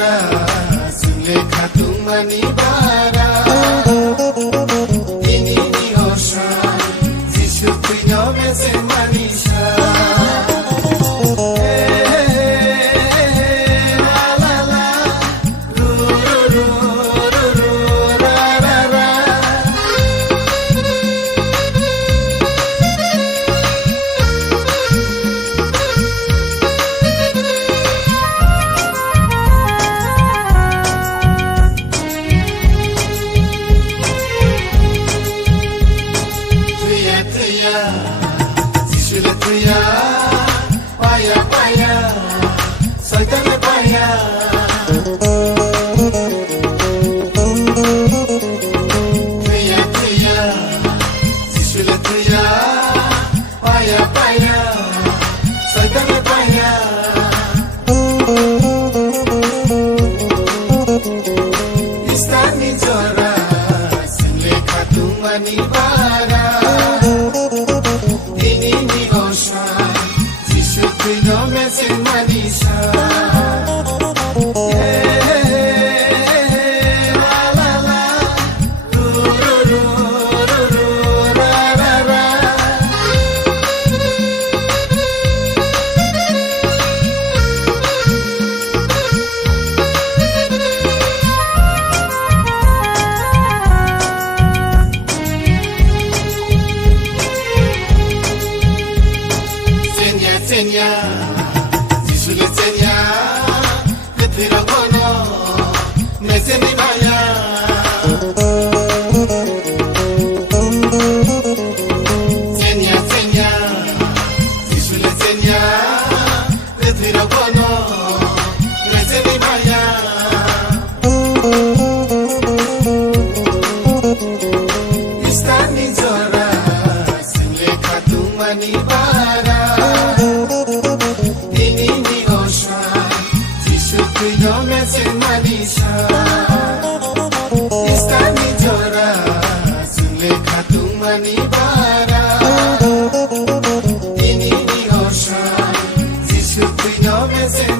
jora sule khatung mani bara ini ni osha jisu tuino mese manisha Jisule tuya, paya paya, soitame paya. Tuya tuya, Jisule tuya, paya paya, soitame paya. Istani jora, sule khatung mani bara. No me sin manisha la la la ru ru ru ru ru ra ra ra Senya Jisule senya Ketira kono Mese mi baya Senya Jisule senya Ketira kono Mese mi baya Istani jora Sule khatung mani bara No me sin manisha Istani jora Sule khatung mani bara Ini ni osha Jisu no me sin